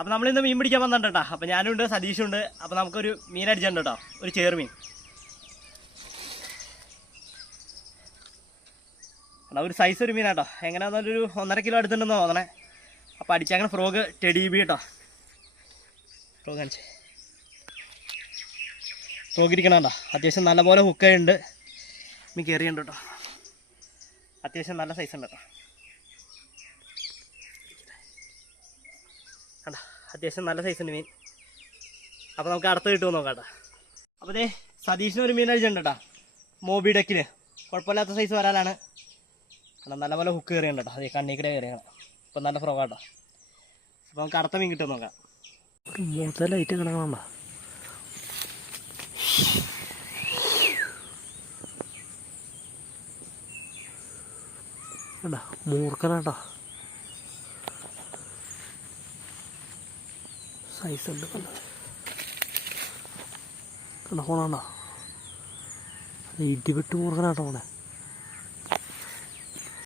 അപ്പോൾ നമ്മളിന്ന് മീൻ പിടിക്കാൻ വന്നിട്ടുണ്ട് കേട്ടോ. അപ്പോൾ ഞാനുണ്ട്, സതീഷുണ്ട്. അപ്പോൾ നമുക്കൊരു മീൻ അടിച്ചിട്ടുണ്ട് കേട്ടോ, ഒരു ചേറുമീൻ. എടാ ഒരു സൈസ് ഒരു മീനാട്ടോ, എങ്ങനെയാണെന്നൊരു 1.5 കിലോ അടുത്തുണ്ടെന്ന് തോന്നണേ. അപ്പോൾ അടിച്ചങ്ങനെ ഫ്രോഗ് ടെഡി ബി കേട്ടോ. ഫ്രോഗ് കാണിച്ചേ, ഫ്രോഗ് ഇരിക്കണോ. അത്യാവശ്യം നല്ലപോലെ ഹുക്കുണ്ട്, മീൻ കയറിയുണ്ട് കേട്ടോ. അത്യാവശ്യം നല്ല സൈസ് ഉണ്ട് കേട്ടോ. കണ്ട, അത്യാവശ്യം നല്ല സൈസ് ഉണ്ട് മീൻ. അപ്പോൾ നമുക്ക് അടുത്ത് കിട്ടുമോ നോക്കാം കേട്ടോ. അപ്പോൾ അതേ സതീഷിന് ഒരു മീൻ അടിച്ചിട്ടുണ്ട് കേട്ടോ, മോബി ഡെക്കിന്. കുഴപ്പമില്ലാത്ത സൈസ് വരാലാണ്. നല്ലപോലെ ഹുക്ക് കയറിയുണ്ട് കേട്ടോ, അതേ കണ്ണിക്കടെ കയറിയാണ്. ഇപ്പം നല്ല ഫ്രോഗാട്ടോ. അപ്പോൾ നമുക്ക് അടുത്ത മീൻ കിട്ടുമോ നോക്കാം. മുതലായിട്ട് കിടക്കണ മൂർക്കനാട്ടോ, സൈസ് ഉണ്ട്. കണ്ട ഫോണാണ്ടോ, ഇടിവിട്ട് മൂർക്കനാട്ടോ പോണേ.